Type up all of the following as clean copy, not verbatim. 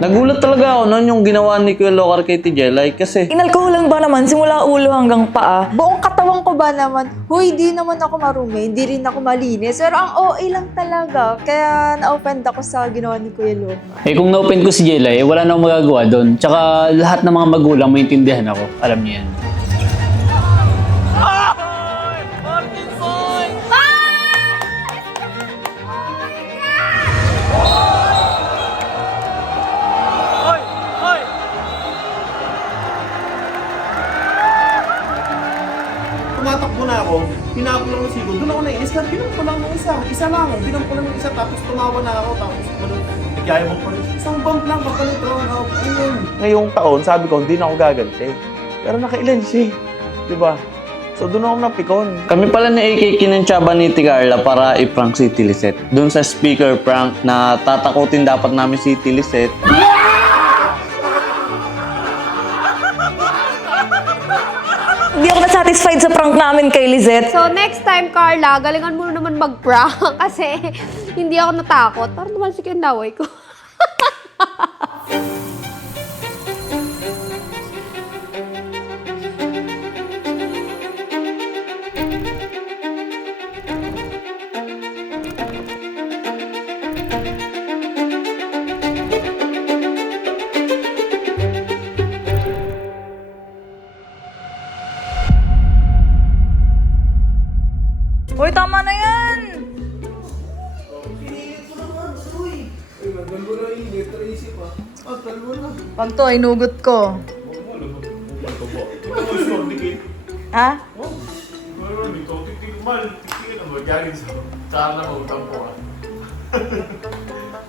Nagulat talaga ako noon yung ginawa ni Kuya Locar kay Tijelay kasi Inalkoholan ba naman simula ulo hanggang paa? Buong katawan ko ba naman, huy, di naman ako marumi, hindi rin ako malinis. Pero ang OA lang talaga. Kaya na-offend ako sa ginawa ni Kuya Lo. Eh kung na-open ko si Jelay, wala na akong magagawa doon. Tsaka lahat ng mga magulang maintindihan ako. Alam niyo yan. Tumatakbo na ako, tinapon lang ng sigo, doon ako nainis na, bilang ko lang ng isa lang, bilang ko lang ng isa, tapos tumawa na ako, tapos nagyaya mo pa rin, isang bump lang, papalit ako, ayun. Ngayong taon, sabi ko, hindi na ako gaganti. Pero nakailan siya, di ba? So doon ako napikon. kami pala ni AK kinantsaba ni Tigarla para i-prank si Tiliset. Doon sa speaker prank na tatakutin dapat namin si Tiliset. Hindi ako na-satisfied sa prank namin kay Lizette. So, next time, Carla, galingan mo naman mag-prank kasi hindi ako natakot. Parang naman si kinaway ko. Uy, tama na yan! Pag to, inugot ko. Ha?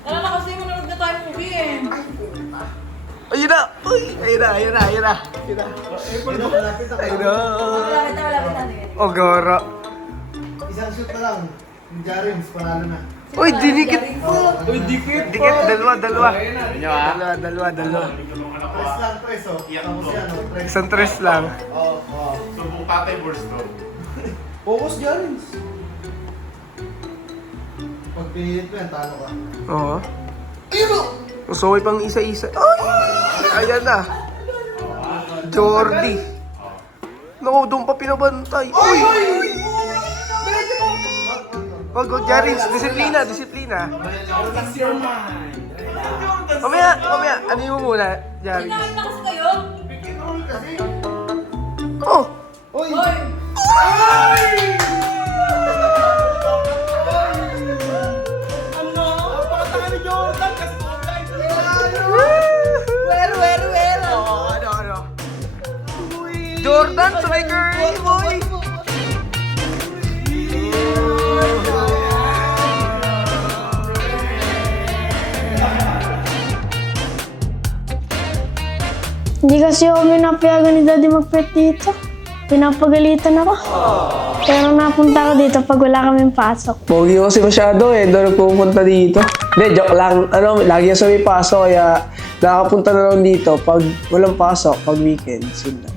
Ano na kasi manonood na tayo movie eh. Ayun na! Uy! Ayun na! Ayun na! Ayun na! Ayun na! Ayun na! Malapit na eh. Oh, gora! Isang shoot na lang. Yung Jarins, panalo na. Uy, dinikit! Uy, dikit! Dikit! Dalawa! Dalawa! Press lang, press, oh. Tapos yan, oh. Press. Isang tres lang. Oo, oo. Subong tatay burst to. Focus Jarins. Pag pinilit mo yan, talo ka. Oo. Ayun o! Usaway pang isa-isa. Ay! Ayan na. Jordi. Naku, doon pa pinabantay. Uy! Wag, wag, Jarins. Disiplina, disiplina. Mamaya. Ano yung muna, Jarins? Oh! Uy! Ano? Jordan, sabay curly, boy! Hindi kasi ako pinapayagan ni Daddy mag-pet dito. Pinapagalitan ako. Pero napunta ako dito pag wala kaming pasok. Pogi ko kasi masyado eh, doon pupunta dito. Hindi, joke lang. Lagi sa may pasok, kaya nakakapunta na lang dito pag walang pasok, pag weekend.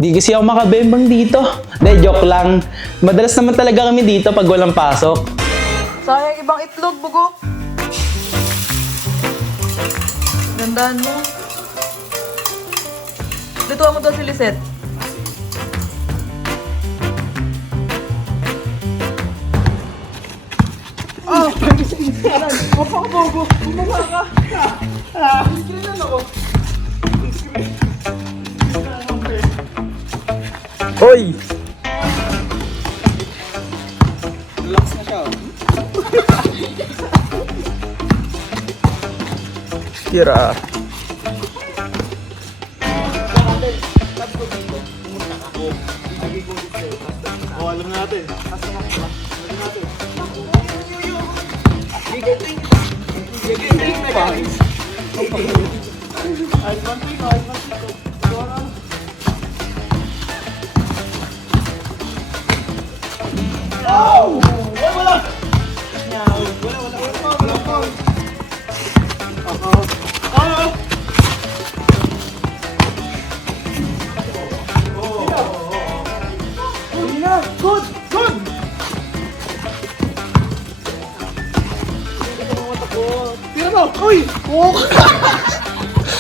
Di kasi ako makabembang dito. Hindi, joke lang. Madalas naman talaga kami dito pag walang pasok. Sayang ibang itlog, bugok. Gandaan mo. Lutuan mo daw si Lisette. Hoy! Tira.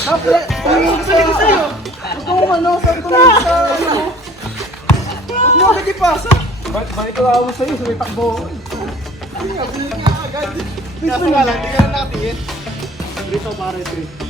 Tumingin kasi ko sa'yo. Huwag kang ano, sabi ko lang sa ano. Huwag mo agad ipasa. Bakit ako sa'yo, may takbo. Hindi nga, pinili nga agad. Kaso nga lang, hindi ka na nakatingin. Dito pare, 3.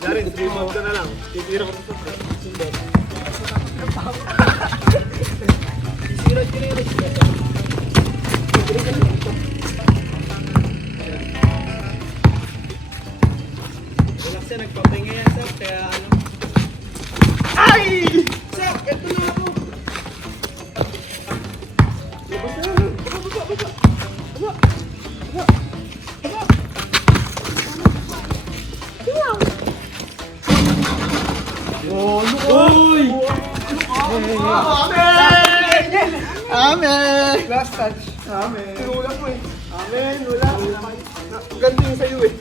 Jarin, 3 months ka na lang. Titira ko sa sundot. Relax yan, nagpapahinga yan, sir. Kaya ano? Ay! Sir, eto na ako. Labas na lang. Amen! Last touch. Amen. Tinulak mo eh. Amen. Wala. Ganto yung sa'yo eh.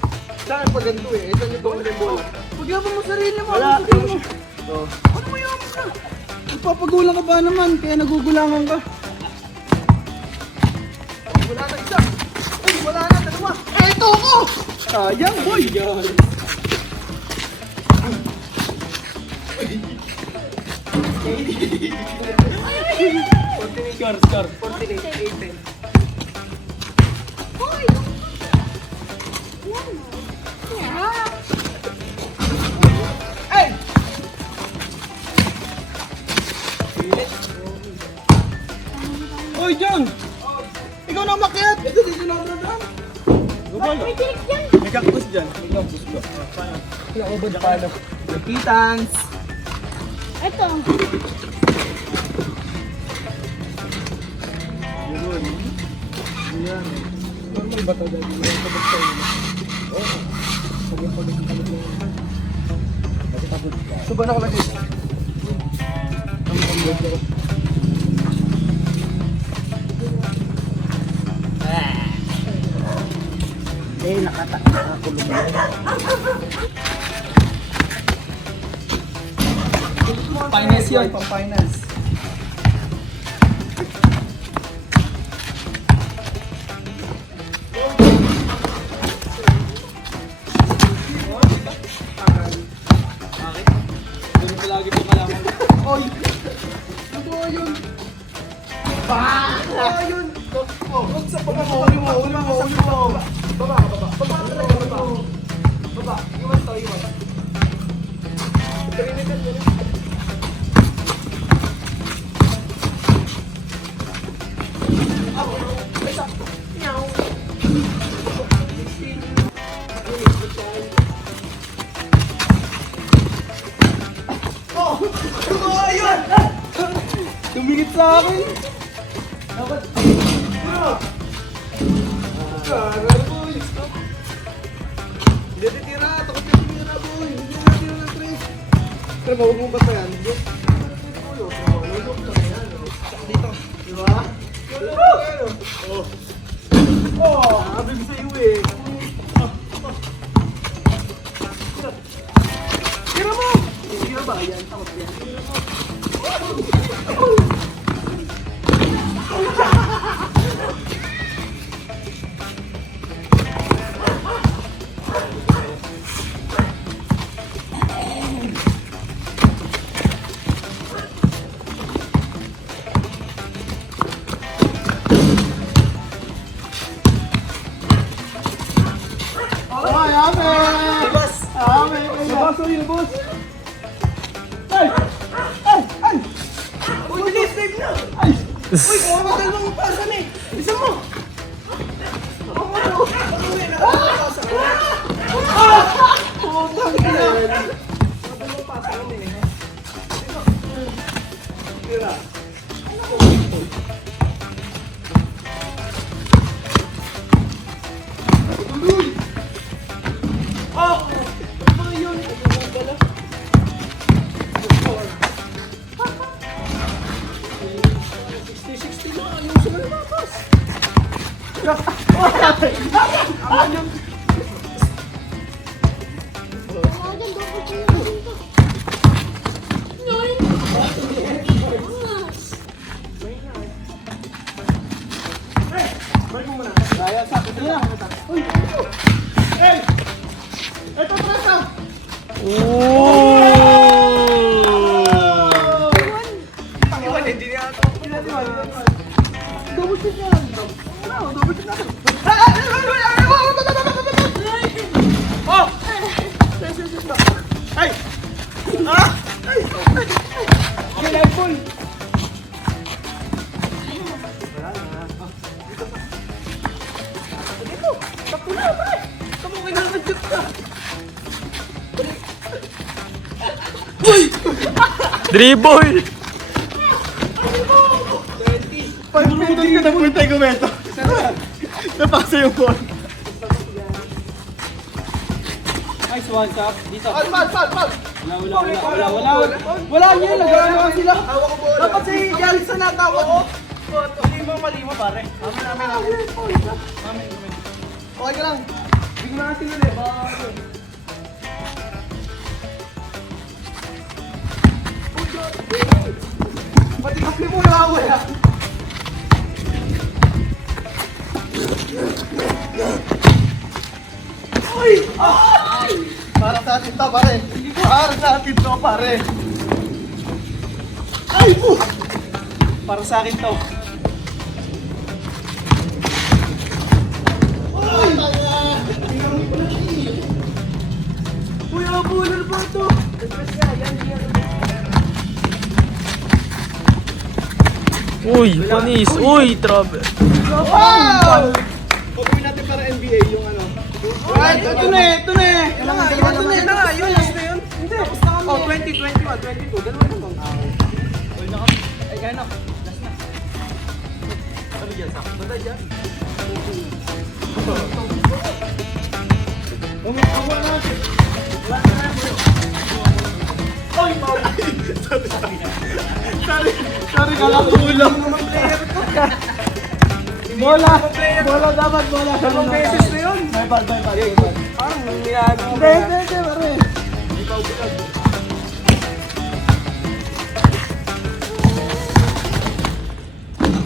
Saan pag ganto eh? Ito yung bawal yung bola. Pagyaman mo sarili mo. Wala. Ano mo yaman ka? Ipapagulang ka ba naman? Kaya nagugulangan ka. Wala na isa. Uy, wala na. Dalawa. Eto ko! Sayang boy. Oy, John! Ikaw na umakyat! Ito, dito na ako nadaan. May tinik dyan! May kakbus dyan. May kakbus ba? Kaya ako ba dyan? Nakitans! Ito. Normal ba ito dahil? May kabot sa'yo. Oo. Pagod lang. So ba nakalagay? Ang pagod ko. Nakakulong na. Finance yun, pang finance. Doon ko lagi po malaman. Oy! Ano ba yun? Ano ba yun? Huwag sa baba mo, uli mo. Baba. Iwan to, iwan. Trinigan mo rin. Tumingit sa akin. Dapat. Boy. Hindi titira. Takot yung titira, boy. Hindi na titira ng tres. Pero huwag mong batayan. Dito. Diba? Oh! Sabi ko sa iyo eh. Tira mo! Tira ba? Yan. Takot yan. Amen! Amen! Paso yun, boss! Ay! Ay! Ay! Uy, bilis! Save na! Ay! Uy, kumagal mong pasan eh! Isa mo! Dribble! 5 minutes ka na puntay kumento. Napasa yung ball. Nice one, Sap. Dito. Pal! Wala niya, nag-ano sila. Dapat si Yalis na natawa ko. Mali mo, pare. Amin. Okay ka lang. Bigyan natin yun eh. Pati kapli mo nakawala. Uy! Ay! Para sa atin to, pare. Para sa atin to, pare. Ay! Para sa akin to. Ay! Uy, abulal pa to. Uy, panis! Uy, trouble! Wow! Pagawin natin para NBA yung ano. Ay, ito na eh. Ito na. Yun, last na yun. Hindi. Oh, 20, 21, 22. Dalawa na bang? Ay, kaya na. Last na. Ano dyan, Sak? Banda dyan. Ako na natin. Ay, Maui! Sorry, kakakulang. Bola dapat, bola. Dalawang beses na yun. May ball. Parang ginagawa. Hindi, pare.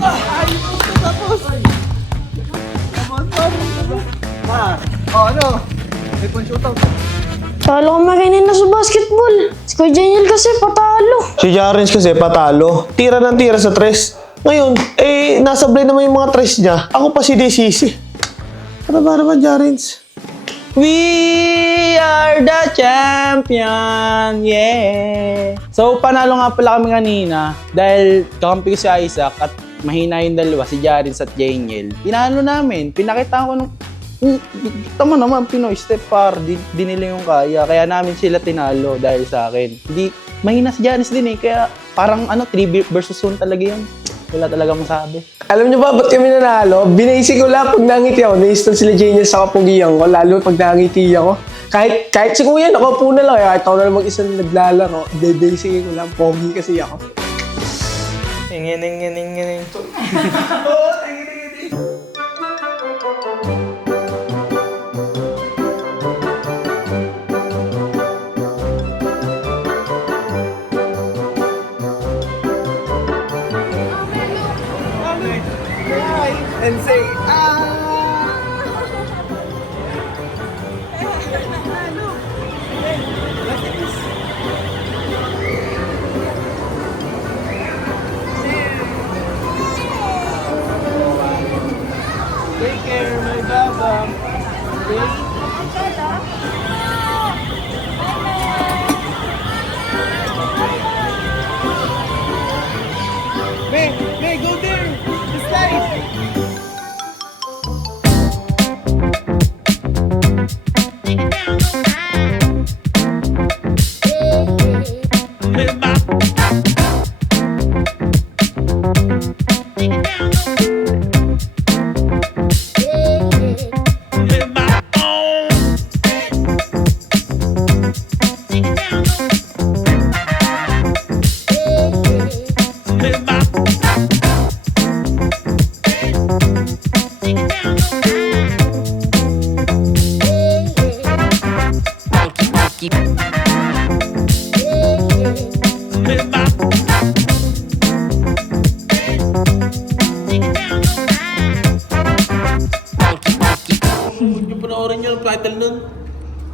Ay, tapos. Oh, ano? May pun shootout. Talo ko makinin na sa basketball. Si Kuya Daniel kasi patalo. Si Jarens kasi patalo. Tira ng tira sa tres. Ngayon, nasablay naman yung mga tres niya. Ako pa si DCC. Ano ba naman, Jarens? We are the champion! Yeah! So, panalo nga pala kami kanina dahil kakampi ko si Isaac at mahina yung dalawa, si Jarins at Janiel. Pinalo namin. Pinakita ko nung tama naman, Pinoy step par, di nila yung kaya. Kaya namin sila tinalo dahil sa akin. Mahina si Janice din eh, kaya parang 3 versus 1 talaga yun. Wala talaga masabi. Alam niyo ba ba't kami nanalo? Binaisip ko lang pag nangiti ako, na-install sila Janiel sa kapugian ko, lalo pag nangiti ako. Kahit si Kuya, nakaupo na lang. Kahit ako na lang mag-isa naglalaro, basic ko lang, pogi kasi ako. Ingin. And say,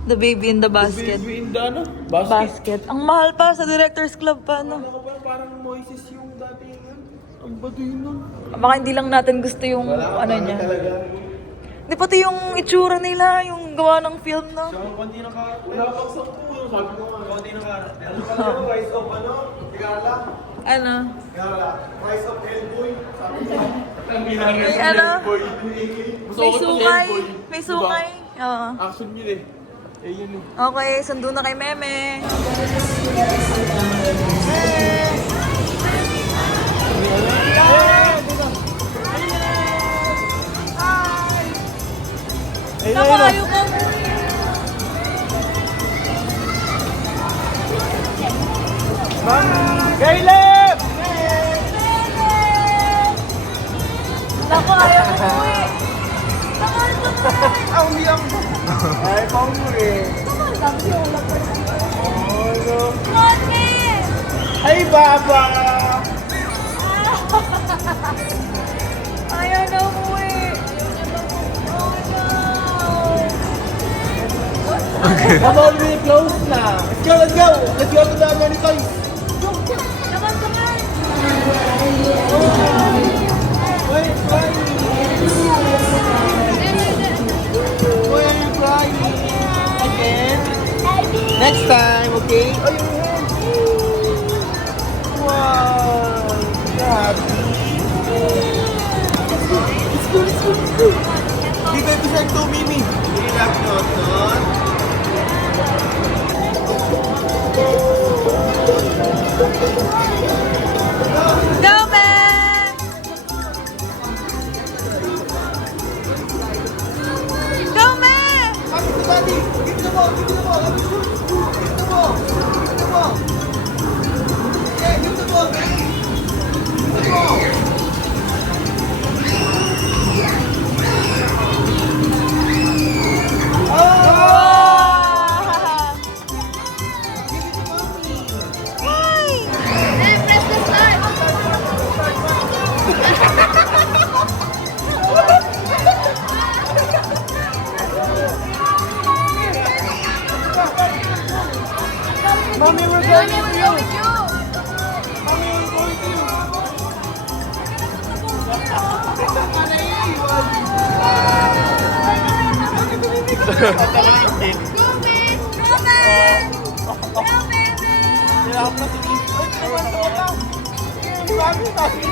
The Baby in the Basket. Baby in the ano? Basket. Ang mahal pa sa Directors Club pa, no? Ako ba parang Moises yung dati yun? Ang baduy nun. Baka hindi lang natin gusto yung ano niya. Hindi pati yung itsura nila, yung gawa ng film, no? Konti na ka. Wala pang 10 yun. Sabi ko nga. Konti na ka. Ano pa yun? Rise of ano? Tigala? Ano? Tigala. Rise of Hellboy. Sabi ko. May ano? May sukay. May sukay. Oo. Action yun eh. Eh yun eh. Okay, sundo na kay Meme. Naku, ayaw ka mo. Caleb! Naku, ayaw ka mo eh. Naman, Ah, umiyak mo. Ay, paumuwi. Ay, baba! ayaw na mo eh. Oh no. I'm already close na. Let's go, let's go! Let's go to the Americans! Naman, naman. Wait, wait! Why are you crying? Again? Next time, okay? Oh, your hand! Wow! You're happy? Let's go, let's go, let's go! Give it to her to Mimi! Relax, Noton. Go, man! Go, man! Happy to Daddy! Give the ball, give the ball! Give the ball! Give the ball! Yeah, give the ball, man! Give the ball! Mommy, we're going with you! Mommy, we're going with you! Hirap na si Mimi. Ay, naman na wala. Mami, mami.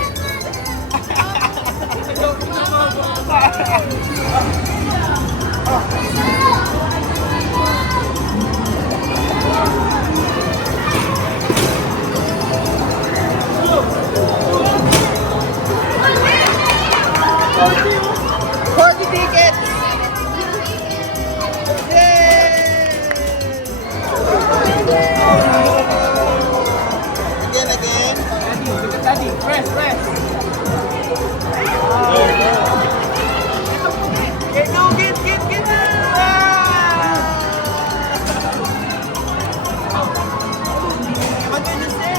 Party tickets! Again, again. Daddy, press, press. Get, go, get. What did you say?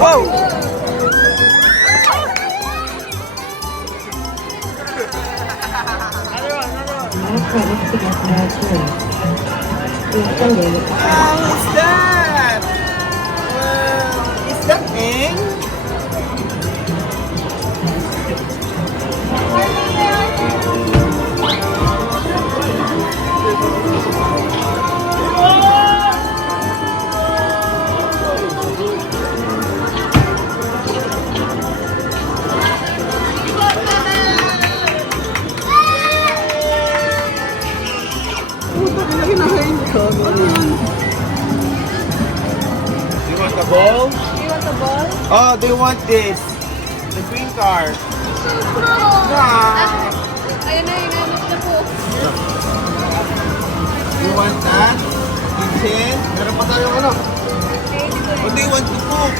Whoa! Who's that? Is that Eng? You want the ball? You want the ball? Oh, they want this. The green car. Nah. Ayun na, hinanap na po. You want that? Kitchen? Meron pa tayong ano? What do you want to cook?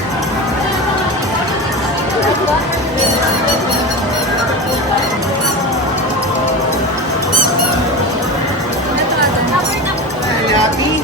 Happy?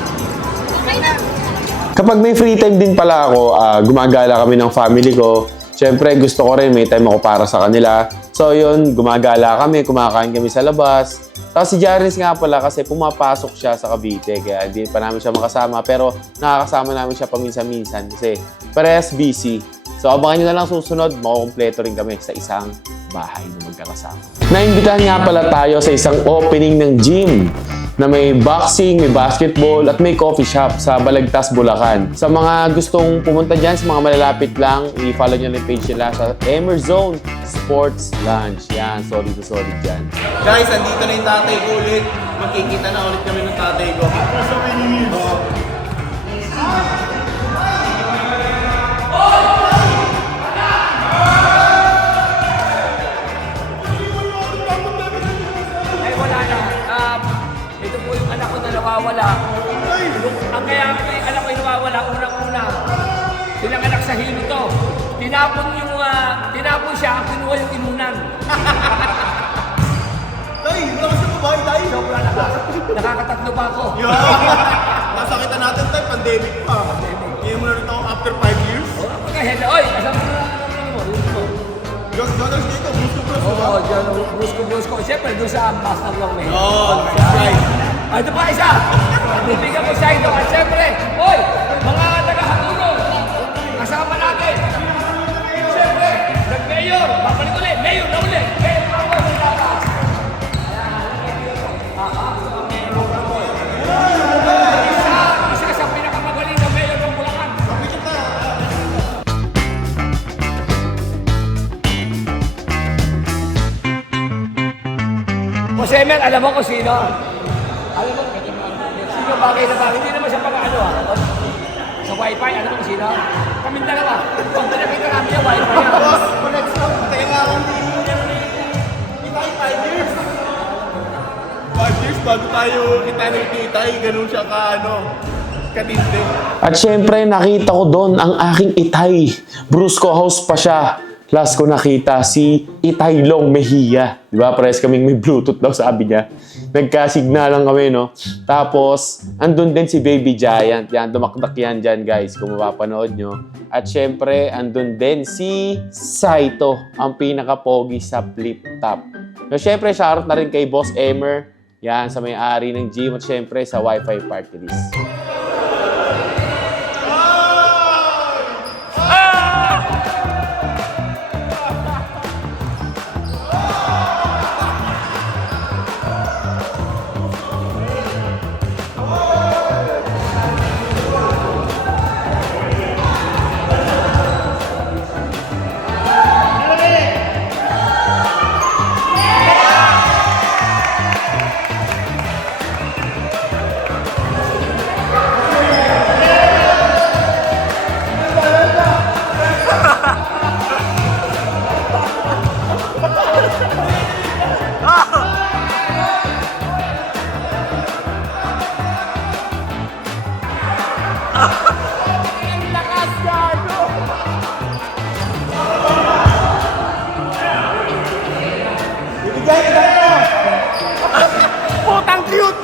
Kapag may free time din pala ako, gumagala kami ng family ko. Siyempre, gusto ko rin may time ako para sa kanila. So yun, gumagala kami, kumakain kami sa labas. Tapos si Jarins nga pala kasi pumapasok siya sa Cavite, kaya hindi pa namin siya makasama. Pero nakakasama namin siya paminsan-minsan kasi parehas busy. So abangan nyo na lang susunod, makukumpleto rin kami sa isang bahay na magkakasama. Naimbitahan nga pala tayo sa isang opening ng gym na may boxing, may basketball, at may coffee shop sa Balagtas, Bulacan. Sa mga gustong pumunta dyan, sa mga malalapit lang, i-follow nyo na yung page nila sa Emerzone Sports Lunch. Yan, solid na solid dyan. Guys, andito na yung tatay ko ulit. Magkikita na ulit kami ng tatay ko. Ay, wala na. Ito po yung anak ko na nawawala. Ang kaya ko yung anak ko yung nawawala, unang-una. Pinanganak sa hilo to. Tinapon siya, ang kinuha yung inunan. Tay, wala ka sa babae, tay. Sobra nakakatatlo pa ako. Nasakita natin, tay. Pandemic pa. Ngayon mo na rin ako after 5 years. Oy, kasama mo na Jonas dito, gusto. Oo, brusko. Siyempre, doon sa master lang may. Oh, right. Ito pa isa. Bibigyan ko sa ito. At siyempre, oy, mga taga-hatulong. Kasama natin. Siyempre, nag-mayor. Babalik ulit. Mayor na ulit. Mayor na ulit. Isa sa pinakamagaling na mayor ng Bulacan. Jose Mel, alam mo kung sino? Alam mo, sino bagay na bagay? Hindi naman siya pag-ano ha. Sa wifi, alam mo kung sino? Kaming dalawa. Pag nakita namin yung wifi niya. Boss, connect lang. Kaya nga akong kita 5 years. 5 years bago tayo kita ng titay. Ganun siya katindi. At syempre, nakita ko doon ang aking itay. Brusco House pa siya. Last ko nakita si Itay Long Mejia. Diba? Pares kaming may Bluetooth daw, sabi niya. Nagkasignalan kami, no? Tapos, andun din si Baby Giant. Yan, dumakdak yan dyan, guys, kung mapapanood nyo. At syempre, andun din si Saito, ang pinaka-pogi sa Flip Top. So, syempre, shoutout na rin kay Boss Emer. Yan, sa may-ari ng gym. At syempre, sa Wi-Fi Party List. Putang cute!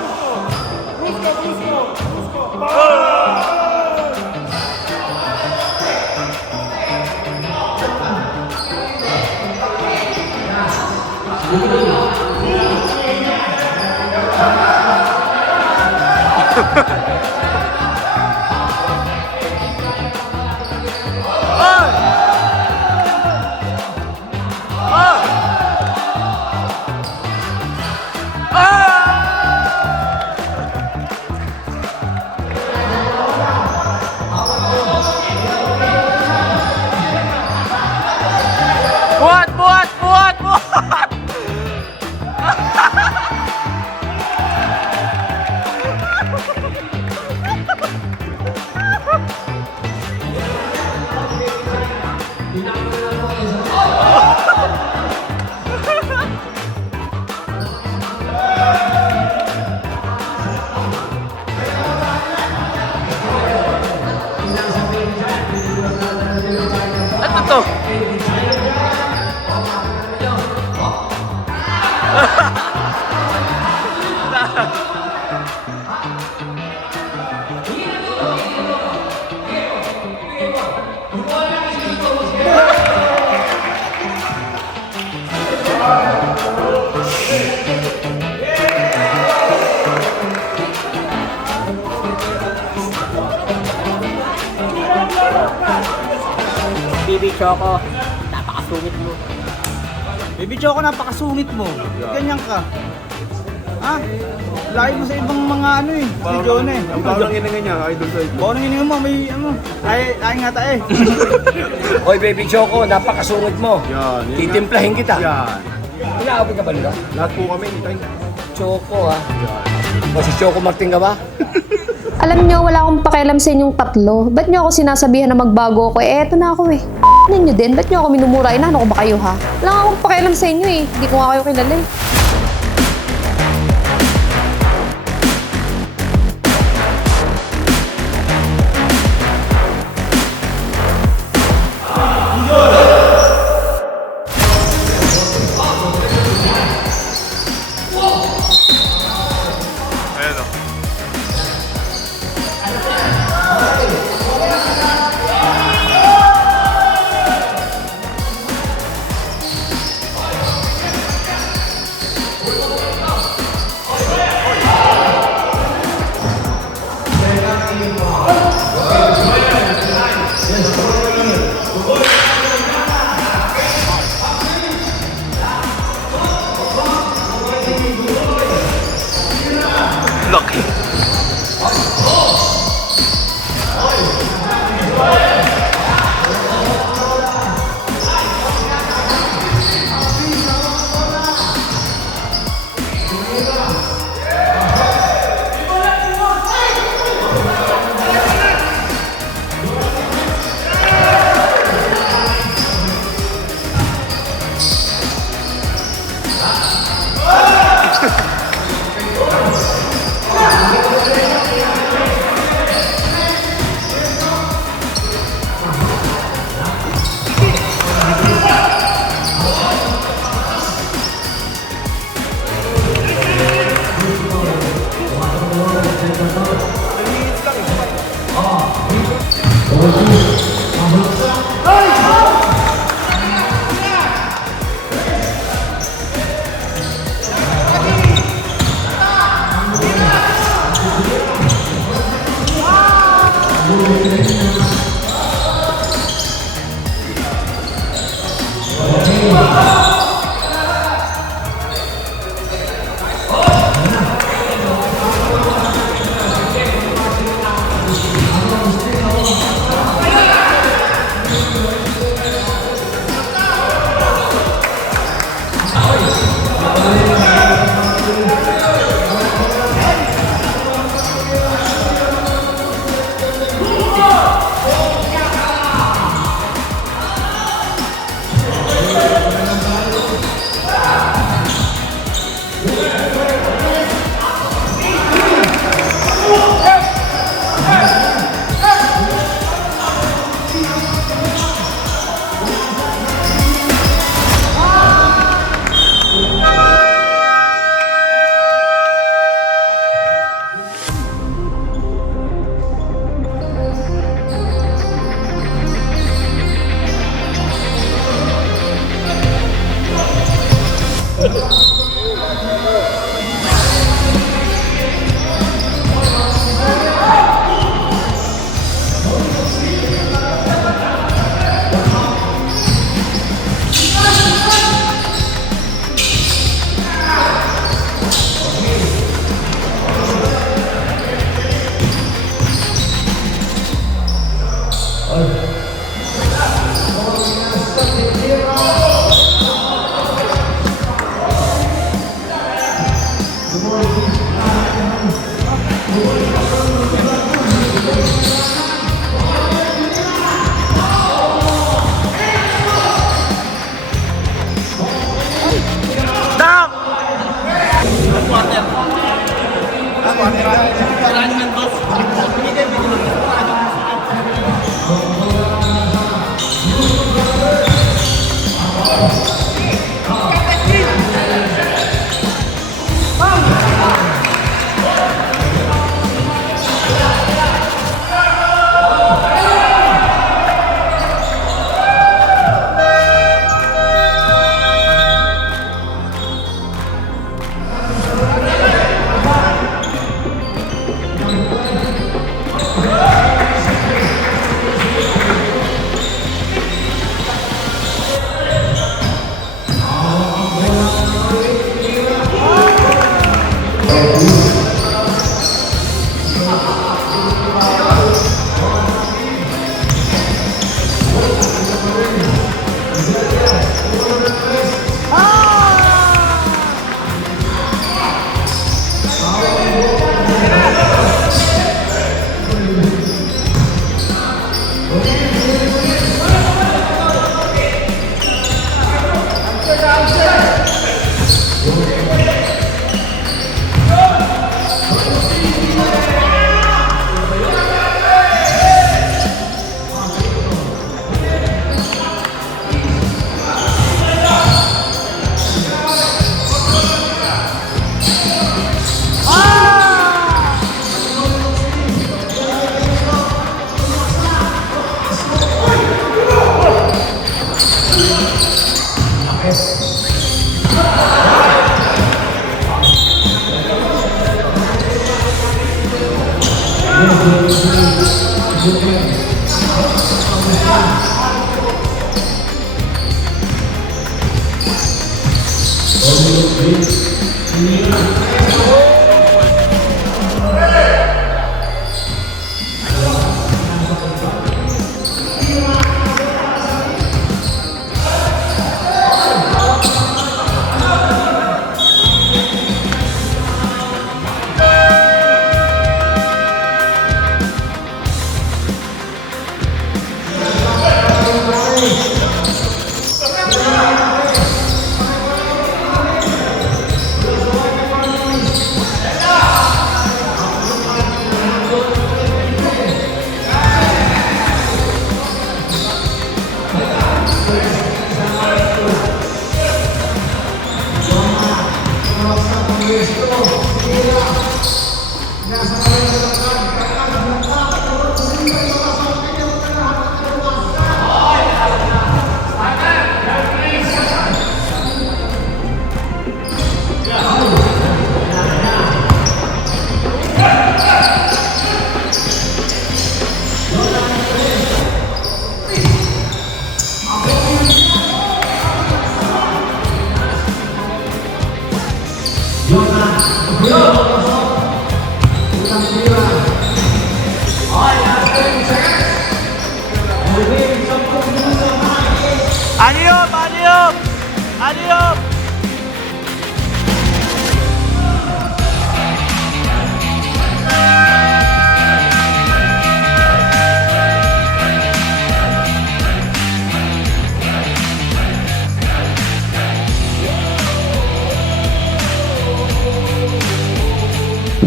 Baby Choco, napakasungit mo. Baby Choco, napakasungit mo. Ganyan ka. Ha? Layo mo sa ibang mga ano eh. Si John eh. Ang bawang inangin niya, idol sa ito. Bawang inangin mo, may ano. Layo nga tayo eh. Hoy, Baby Choco, napakasungit mo. Yan. Titimplahin kita. Yan. Inaabot ka ba nila? Lahat po kami, itay. Choco, ha? O si Choco Martin ka ba? Alam nyo, wala akong pakialam sa inyong tatlo. Ba't nyo ako sinasabihan na magbago ako? Eh, eto na ako eh. Ano nyo din? Ba't nyo ako minumura? Ano ko ba kayo ha? Wala akong pakialam sa inyo eh. Hindi ko nga kayo kilala eh.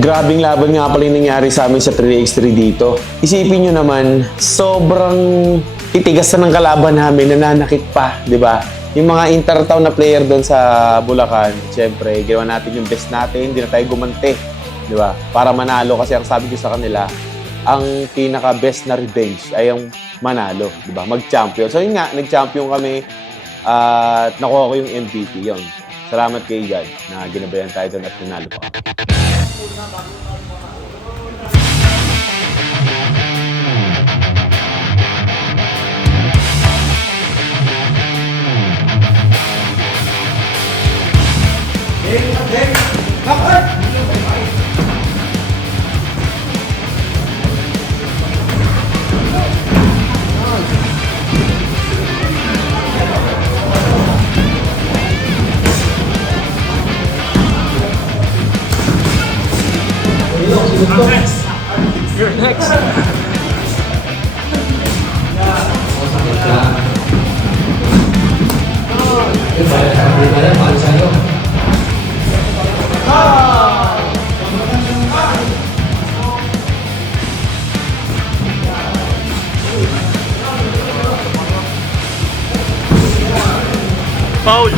Grabing laban nga pala yung nangyari sa amin sa 3x3 dito. Isipin nyo naman, sobrang titigas na ng kalaban namin, nananakit pa, di ba? Yung mga intertown na player doon sa Bulacan, syempre, ginawa natin yung best natin, hindi na tayo gumante, di ba? Para manalo, kasi ang sabi ko sa kanila, ang pinaka-best na revenge ay yung manalo, di ba? Mag-champion. So yun nga, nag-champion kami at nakuha ko yung MVP yun. Salamat kay God na ginabayan tayo doon at nanalo pa. Foul!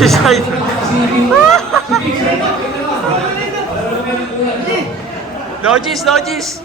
Si Shai. Dodges, dodges!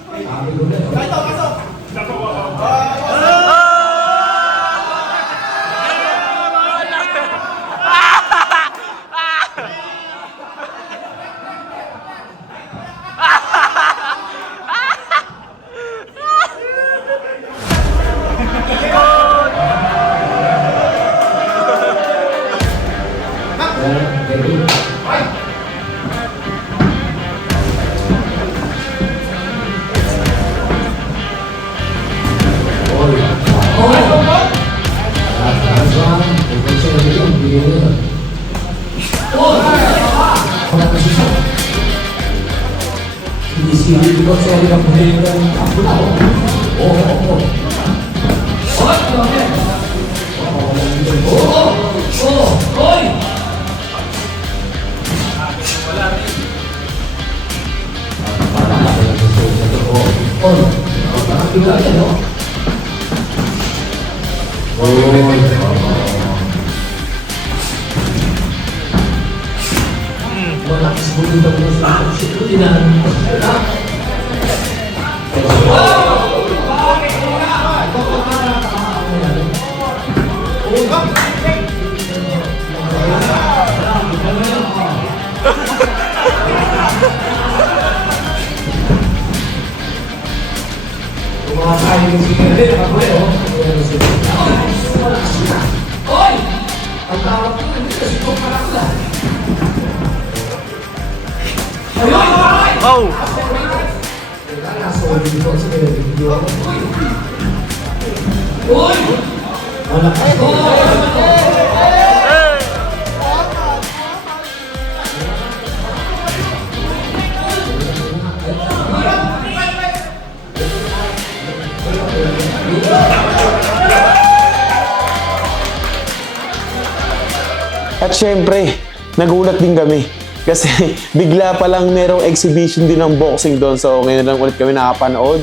At syempre, nagulat din kami. Kasi bigla pa lang merong exhibition din ng boxing doon. So ngayon lang ulit kami nakapanood.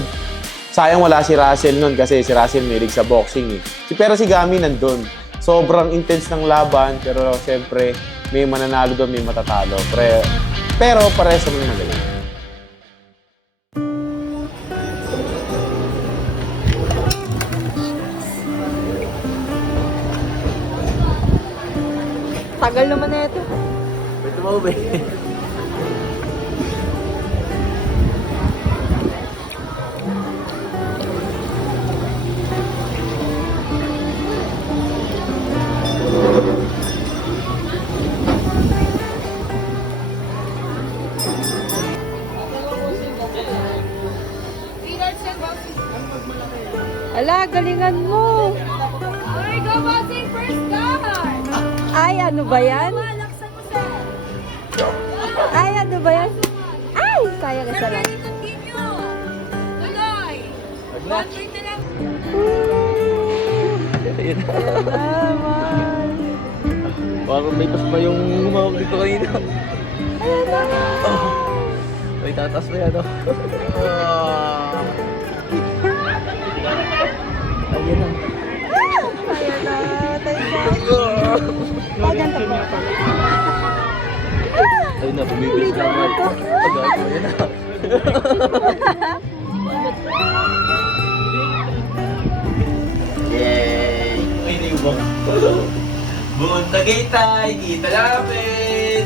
Sayang wala si Russell nun kasi si Russell mahilig sa boxing eh. Pero si Gami nandun. Sobrang intense ng laban. Pero syempre, may mananalo doon, may matatalo. Pero parehas naman magaling. Tagal naman na ito. Ito mo ba? Ala, galingan mo. Ay, go bossing first card! Ay, ano ba yan? Ay, ano ba yan? Ay, kaya ka lang. Tuloy! One-point na lang. Parang may pas pa yung humawag dito kanina. Ayan na. May tatas pa yan, oh. Ayan na. Kaya na. Ay, ganito po. Ayun na, bumibilis na naman. Pag-ako, ayan na. Yay! May niyubak. Buong Tagaytay, kita namin!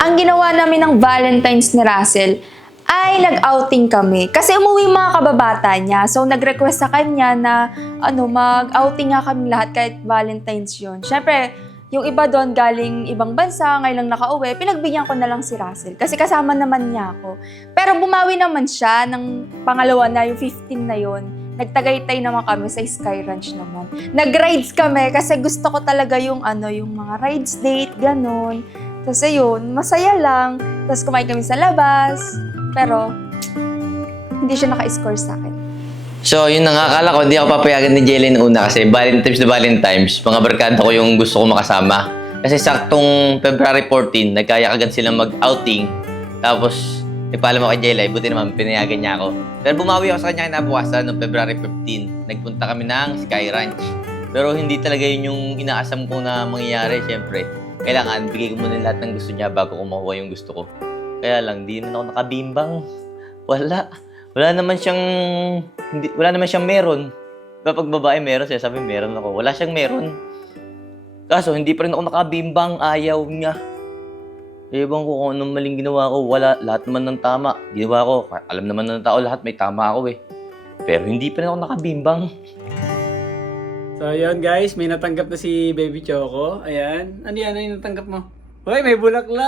Ang ginawa namin ng Valentine's ni Russell ay nag-outing kami. Kasi umuwi mga kababata niya. So, nag-request sa kanya na mag-outing nga kami lahat kahit Valentine's yun. Siyempre, yung iba doon galing ibang bansa, ngayon lang nakauwi, pinagbigyan ko na lang si Russell. Kasi kasama naman niya ako. Pero bumawi naman siya ng pangalawa na, yung 15 na yun. Nagtagaytay naman kami sa Sky Ranch naman. Nag-rides kami kasi gusto ko talaga yung mga rides date, ganun. Tapos ayun, masaya lang. Tapos kumain kami sa labas. Pero, hindi siya naka-score sa akin. So, yun na nga. Akala ko hindi ako papayagan ni Jelen una kasi Valentine's na Valentine's, mga barkada ko yung gusto ko makasama. Kasi saktong February 14, nagkaya agad silang mag-outing. Tapos, ipaalam ako kay Jelay, buti naman pinayagan niya ako. Pero bumawi ako sa kanya kinabukasan noong February 15. Nagpunta kami ng Sky Ranch. Pero hindi talaga yun yung inaasam ko na mangyayari, syempre. Kailangan, bigay ko muna lahat ng gusto niya bago ko makuha yung gusto ko. Kaya lang, di naman ako nakabimbang. Wala naman siyang meron. Kapag babae meron, siya sabi meron ako. Wala siyang meron. Kaso, hindi pa rin ako nakabimbang. Ayaw niya. Ewan ko kung anong maling ginawa ko. Wala, lahat naman ng tama. Ginawa ko, alam naman ng tao lahat may tama ako eh. Pero hindi pa rin ako nakabimbang. So ayun guys, may natanggap na si Baby Choco. Ayan. Ano yan? Ano yung natanggap mo? Hoy, may bulaklak!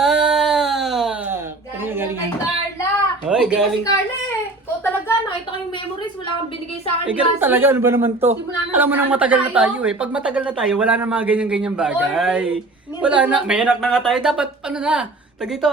Ano yung galing? Carla! Hoy, galing. Carla eh! Ikaw talaga, nakita ko yung memories, wala kang binigay sa akin. Eh, ganun talaga. Ano ba naman to? Simula na Alam mo nang matagal na tayo eh. Pag matagal na tayo, wala na mga ganyan-ganyan bagay. Wala na. May anak na nga tayo. Dapat, ano na, tag dito,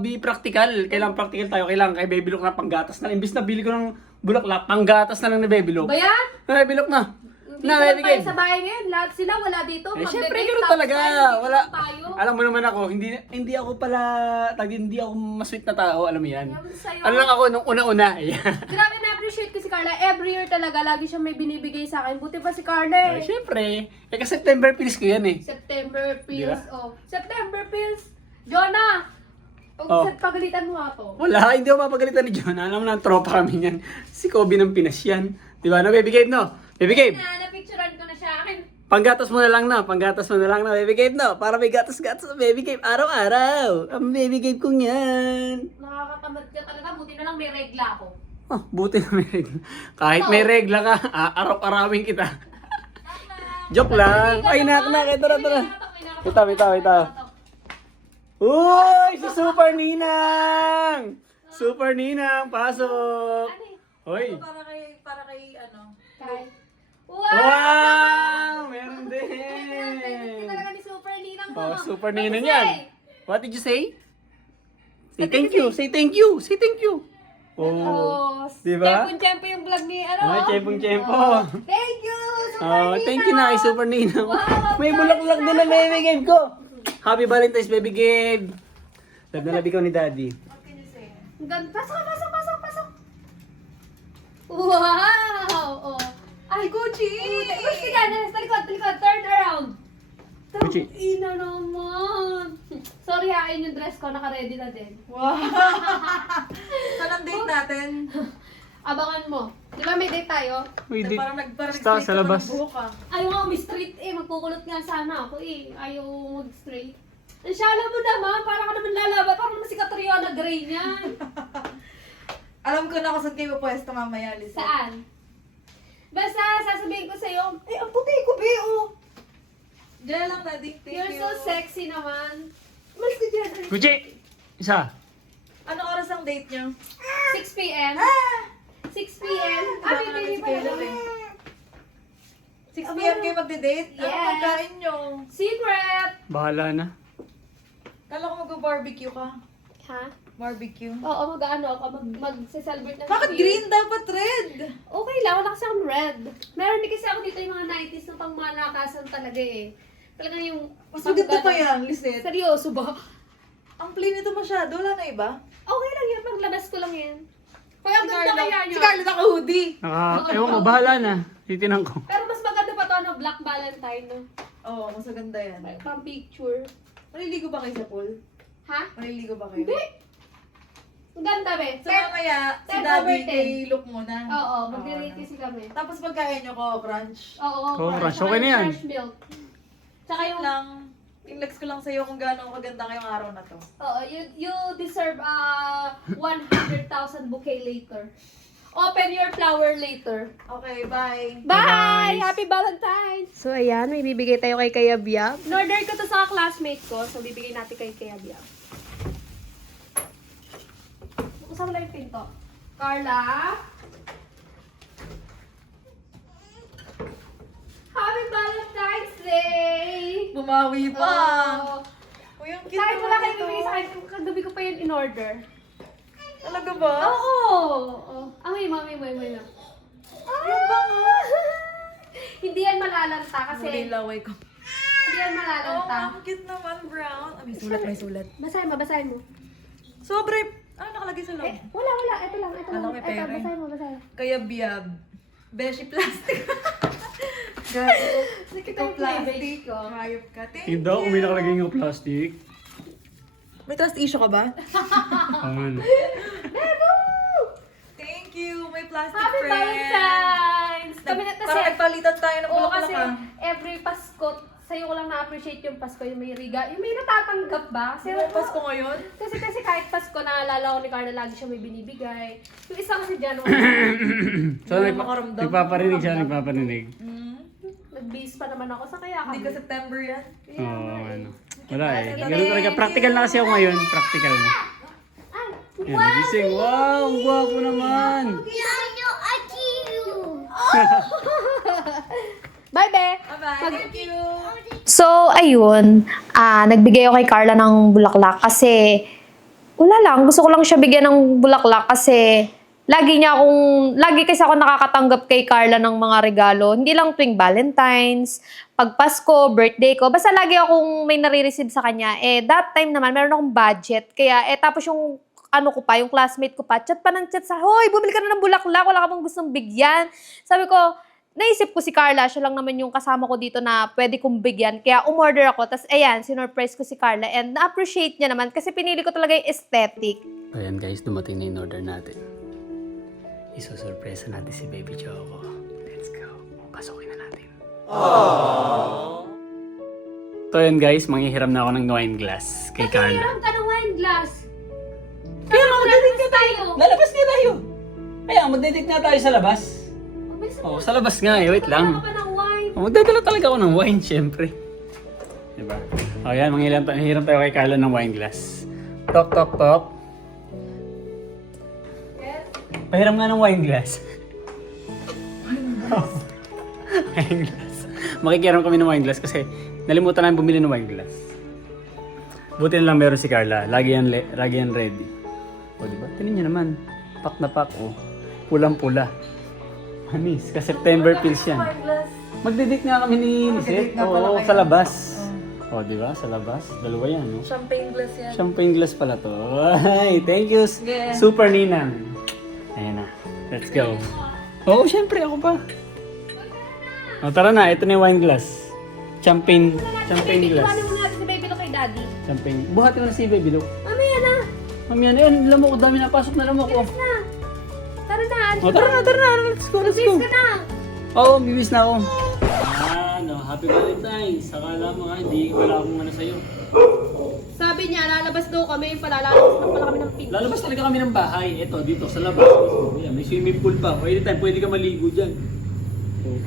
be practical. Kailangan practical tayo. Kailangan kay Baby Look na panggatas na. Imbis na bili ko ng bulaklak, panggatas na lang ni Baby Look. Ba yan? Na Baby Look na. Hindi ko lang tayo sa bahay ngayon. Lahat sila wala dito. Eh, syempre, Magbe-date, ganoon tapos talaga. tayo, Wala. tayo. Alam mo naman ako, hindi ako pala, hindi ako masweet na tao, alam mo yan. Sabi sa'yo. Ano lang ako nung una-una. Ayan. Grabe na-appreciate ko si Carla. Every year talaga, lagi siya may binibigay sa akin. Buti pa si Carla eh. Syempre. Eh, kasi September pills ko yan eh. September pills. Di Oh. September pills. Jonah! Oh. Pagalitan mo ako. Wala, hindi ako mapagalitan ni John. Alam mo na, tropa kami niyan. Si Kobe ng Pinas yan. Di ba? Na Baby Gabe, no? Baby Gabe. Napicturean ko na siya akin. Panggatas mo na lang na. Panggatas mo na lang na, Baby Gabe, no? Para may gatas-gatas sa Baby Gabe. Araw-araw. Ang Baby Gabe kong yan. Nakakatamad ka talaga. Buti na lang may regla ako. Oh, buti na may regla. Kahit may regla ka, araw-arawin kita. Joke lang. Ay, nak. Tara. Ito. Uy! Si Super Ninang! Super Ninang, pasok! Hoy! Para kay ano? Wow! Meron Hindi din! talaga ni Super Ninang mo. Oh, Super Ninang yan. What did you say? Say thank you! Say thank you! Say thank you! Oh, di ba? Tiyempo yung vlog ni ano. Ay, tiyempong-tiyempo. Thank you, Super Oh, Ninang. thank you na kay Super Ninang. May bulaklak din na Baby Gabe ko. Happy Valentine's, Baby Gabe. Love na love ikaw ni Daddy. Pasok. Wow! Oh. Ay, Gucci! Gucci ka na. Talikod. Turn around. Gucci. Ina naman. Sorry ha, ayun yung dress ko. Naka-ready na din. Wow! Saan date natin? Abangan mo. Di ba may date tayo? Uy, di. Parang Basta sa labas. Ayaw ngaumi-straight eh. Magkukulot nga sana ako eh. Ayaw mag-straight. Ang shala mo naman. Parang ka naman lalaba. Parang naman si Catriona Gray niyan. Alam ko na kung saan kayo pwesto mamaya, Lisa. Saan? Basta sasabihin ko sa'yo, ang puti ko, Beo. Diyan lang, Daddy. Thank You're you. so sexy naman. Mas ka dyan. Gucci! Isa. Anong oras ang date niyo? 6 p.m. 6 p.m. Baka naman si Caleb eh. 6 p.m. kayo magde-date? Ano Yes. pagkain niyo? Secret! Bahala na. Kala ko mag-barbecue ka. Ha? Barbecue. Oo, mag-ano ako. Mag-celebrate ng Bakit green? Dapat red. Okay lang, wala kasi akong red. Meron din kasi ako dito yung mga 90s na pang malakasan talaga eh. Talaga yung... Mas maganda pa yan, Lisette. Seryoso ba? Ang plain ito masyado. Wala na iba? Okay lang yan, paglabas ko lang yan. Kaya ang ganda kaya nyo. Si Carlo naka-hoodie. Ewan ko, bahala na. Titinan ko. Pero mas maganda pa to, ano, Black Valentine, no? Oo, mas maganda yan. Pang picture. Maliligo ba kayo sa pool? Ha? Maliligo ba kayo? Hindi. Ang ganda, be. So mamaya, si 10 Daddy over 10. kay look muna. Oo, mag-rate kasi kami. Tapos pagkain nyo ko, crunch. Oo, Crush. Tsaka Okay na yung yan. fresh milk. Tsaka yung... lang, inlex ko lang sa'yo kung gaano kaganda ngayong araw na to. Oo, you deserve 100,000 bouquet later. Open your flower later. Okay, bye. Bye! Happy Valentine's! So, ayan, may bibigay tayo kay Kaya Biab. In-order ko to sa classmate ko, so bibigay natin kay Kaya Biab. Buksan mo lang yung pinto. Carla? Happy Valentine's Day! Bumawi pa. Oo. Uy, ang cute Kahit wala kayo naman bibigay sa ito. akin, kagabi ko pa yun in-order. Talaga ba? Oo! Amoy mo. Yung bango! Hindi yan malalanta kasi... Muli laway ko. Hindi yan Oh, malalanta. ang cute naman, brown. Ah, may sulat. Basahin mo. Sobre, ano nakalagay sa loob? Wala. Ito lang. Alam ko may pera eh. Basahin mo. Kaya biyab. Beshi plastic. Ikaw plastic. Hayop ka. Thank Hindi, kung may nakalagay yung plastic. May trust issue ka ba? Aman. Thank you. May plastic Happy friend. Valentine's! Kami na kasi, Parang nagpalitan tayo ng oo bulaklak kasi ah. every Pasko, sa'yo ko lang na-appreciate yung Pasko, yung may riga. Yung may natatanggap ba? Kasi May Pasko ngayon? Kasi kahit Pasko, naalala ko ni Carla, lagi siya may binibigay. Yung isa kasi dyan, So, nagpaparinig siya, nagpaparinig. nag-base pa naman ako sa kaya Hindi kami. ka September yan. Oo, ano. Wala eh. Ganun talaga. Practical na kasi ako ngayon. Practical na. Yan, nagising. Wow, ang gwapo naman. Bye, be! Bye-bye. Thank you. So, ayun. Nagbigay ako kay Carla ng bulaklak kasi wala lang. Gusto ko lang siya bigyan ng bulaklak kasi lagi kasi ako nakakatanggap kay Carla ng mga regalo. Hindi lang tuwing Valentine's, pag Pasko, birthday ko. Basta lagi akong may nare-receive sa kanya. That time naman, meron akong budget. Kaya, tapos yung yung classmate ko pa, chat pa ng chat sa, hoy, bumili ka na ng bulaklak, wala ka bang gustong bigyan? Sabi ko, naisip ko si Carla, siya lang naman yung kasama ko dito na pwede kong bigyan. Kaya umorder ako, tapos ayan, sinurprise ko si Carla and na-appreciate niya naman kasi pinili ko talaga yung aesthetic. Ayan guys, dumating na yung order natin. Isusurpresa natin si Baby Choco. Let's go. Pasukin na natin. So ayan guys, manghihiram na ako ng wine glass kay Carla. Hiram ka ng wine glass. Kaya magdedate na tayo. Lalabas nga tayo. Kaya magdedate na tayo sa labas. Oh, sa labas nga eh. Wait lang. Magdadala talaga ako ng wine, syempre. Diba? O yan, manghihiram tayo kay Carla ng wine glass. Tok, tok, tok. Pahiram nga ng wine glass. Wine glass. Makikiram kami ng wine glass kasi nalimutan namin bumili ng wine glass. Buti na lang meron si Carla. Lagi yan ready. O diba? Tingnan niyo naman. Pak na pak. O. Pulang-pula. Anis. Kasi September pills yan. Magdedate nga kami ni Nisette. Oo, sa labas. O diba? Sa labas. Dalawa yan. No? Champagne glass yan. Champagne glass pala to. Ay, thank you. Super Ninang. Ayan na. Let's go. Oo, syempre ako pa. O, tara na. Ito na yung wine glass. Champagne glass. Iwanan mo natin si Baby Lo kay Daddy. Champagne. Buhatin mo na si Baby Luke. Mamaya na. Mamaya na yun. Lamok. Dami na pasok na lamok. Oh. Tara na. O, tara na. Let's go. Bibis ka na. Oo, bibis na ako. Happy Valentine's. Akala mo nga, hindi wala akong ano sa'yo. Sabi niya, lalabas daw kami. Lalabas na pala kami ng pink. Lalabas talaga kami ng bahay. Ito, dito, sa labas. Ayan, may swimming pool pa. O, anytime, pwede ka maligo dyan.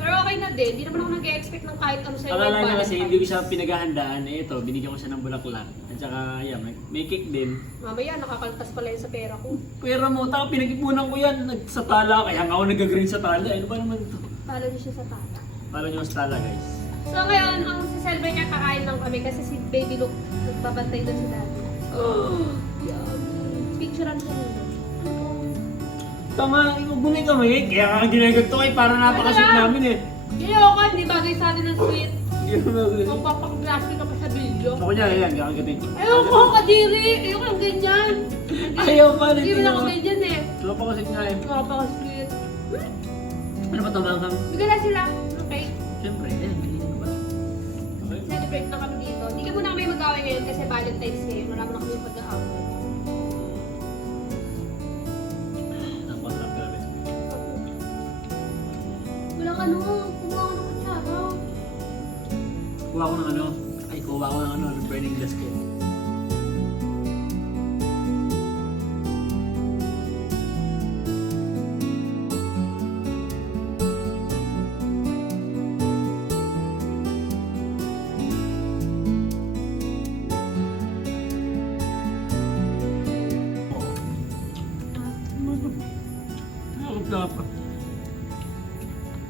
Pero okay na din. Hindi naman ako nag-expect ng kahit ano sa'yo. Akala niya kasi hindi ko siya pinaghahandaan. Ito, binigyan ko siya ng bulaklak. At saka, ayan, may cake din. Mamaya, nakakaltas pala yun sa pera ko. Pera mo, taka, pinag-ipunan ko yan. Sa tala, kaya nga ako nag-green sa tala. Ano ba naman ito? Pala niyo siya sa tala. Pala niyo sa tala, guys. So ngayon, ang si-celebrate niya, kakain lang kami kasi si Baby Luke nagbabantay doon si Daddy. Picturean ko muna. Tama, bumili kami. Kaya nga ginaganto kayo para napaka-sweet namin eh. Hindi ako, hindi bagay sa atin ng sweet. Hindi mo bagay. Kung papakaglasy ka pa sa video. Ako niya, ayan, gagagatin. Ayoko, kadiri! Ayoko lang ganyan. Ayaw pa, Hindi mo lang ako ganyan eh. Wala pa kasi nga eh. Napaka-sweet. Ano ba ito, Manghang? Bigyan na sila. Okay. Siyempre, ayan, bilhin ko ba? Okay. Celebrate na kami dito. Hindi ka muna kami mag-away ngayon kasi Valentine's ngayon. Wala mo na kami pag-aaway. Ang masarap grabe. Walang ano, kumuha ko ng kutsara. Kuha ko ng ano, ng burning glass ko.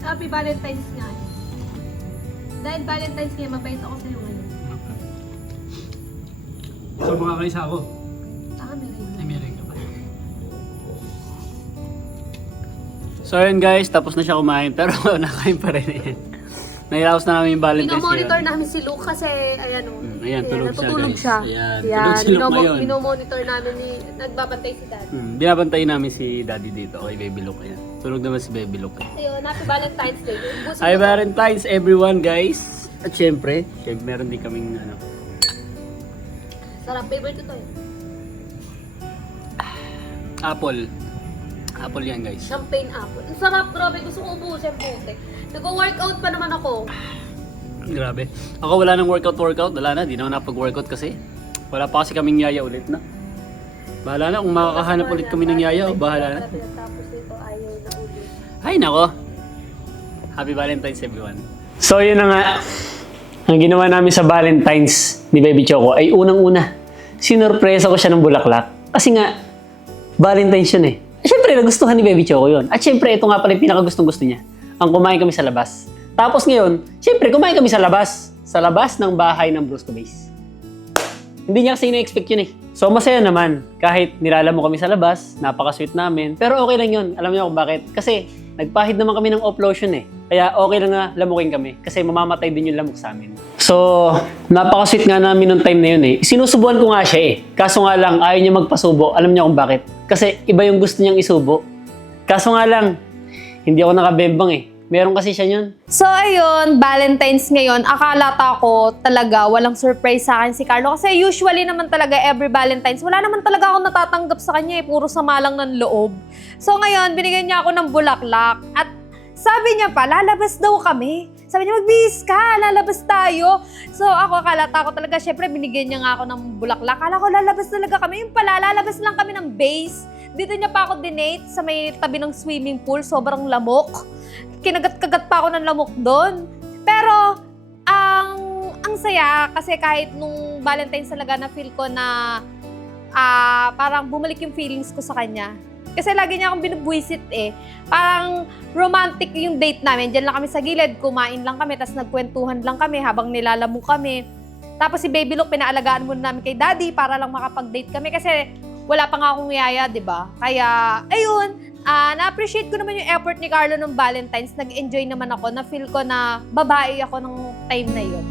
Happy Valentine's nga. Dahil Valentine's ngayon, mabait ako sa'yo ngayon. So, makakaisa ako. Meron. Meron ka ba? So, yun guys, tapos na siya kumain. Pero nakain pa rin yan. Nairaos na namin yung Valentine's Minomonitor ngayon. namin si Luke kasi, ayan o. Ayan, tulog siya, natutulog guys. siya. Ayan, Ayan, tulog si Luke ngayon. minomonitor namin nagbabantay si Dad. Binabantay namin si Daddy dito, kay Baby Luke. Ayan. Tulog naman si Baby Luke. Ayun, happy Valentine's Day. Happy Valentine's everyone, guys. At syempre, meron din kaming ano. Sarap, favorite ito eh. Apple. Apple yan, guys. Champagne apple. Ang sarap, grabe. Gusto ko ubusin putik. Nag-workout pa naman ako. Grabe. Ako wala nang workout. Wala na, di na ako napag-workout kasi. Wala pa kasi kaming yaya ulit na. Bahala na, kung makakahanap ulit kami ng yaya, bahala na. Tapos ito, ayaw na ulit. Ay, nako. Happy Valentine's, everyone. So, yun na nga. Ang ginawa namin sa Valentine's ni Baby Choco ay unang-una, sinurpresa ko siya ng bulaklak. Kasi nga, Valentine's yun eh. Siyempre, nagustuhan ni Baby Choco yun. At siyempre, ito nga pala yung pinakagustong-gusto niya. Ang kumain kami sa labas. Tapos ngayon, siyempre, kumain kami sa labas. Sa labas ng bahay ng Brusco Base. Hindi niya kasi ina-expect yun eh. So, masaya naman. Kahit nilalamo kami sa labas, napaka-sweet namin. Pero okay lang yun. Alam niyo kung bakit? Kasi, nagpahid naman kami ng off lotion eh. Kaya okay lang na lamukin kami. Kasi mamamatay din yung lamok sa amin. So, napaka-sweet nga namin nung time na yun eh. Sinusubuan ko nga siya eh. Kaso nga lang, ayaw niya magpasubo. Alam niyo kung bakit? Kasi iba yung gusto niyang isubo. Kaso nga lang, hindi ako nakabembang eh. Meron kasi siya yun. So ayun, Valentine's ngayon, akala ko talaga walang surprise sa akin si Carlo. Kasi usually naman talaga every Valentine's, wala naman talaga ako natatanggap sa kanya eh. Puro sama lang ng loob. So ngayon, binigyan niya ako ng bulaklak. At sabi niya pa, lalabas daw kami. Sabi niya, magbihis ka, lalabas tayo. So ako, akala ko talaga, syempre binigyan niya nga ako ng bulaklak. Akala ko lalabas talaga kami. Yung pala, lalabas lang kami ng base. Dito niya pa ako dinate sa may tabi ng swimming pool. Sobrang lamok. Kinagat-kagat pa ako ng lamok doon. Pero, ang saya kasi kahit nung Valentine's talaga na feel ko na parang bumalik yung feelings ko sa kanya. Kasi lagi niya akong binubwisit eh. Parang romantic yung date namin. Diyan lang kami sa gilid, kumain lang kami, tapos nagkwentuhan lang kami habang nilalamo kami. Tapos si Baby Luke, pinaalagaan muna namin kay Daddy para lang makapag-date kami kasi wala pa nga akong yaya, di ba? Kaya, ayun, na-appreciate ko naman yung effort ni Carlo nung Valentine's. Nag-enjoy naman ako. Na-feel ko na babae ako nung time na yun.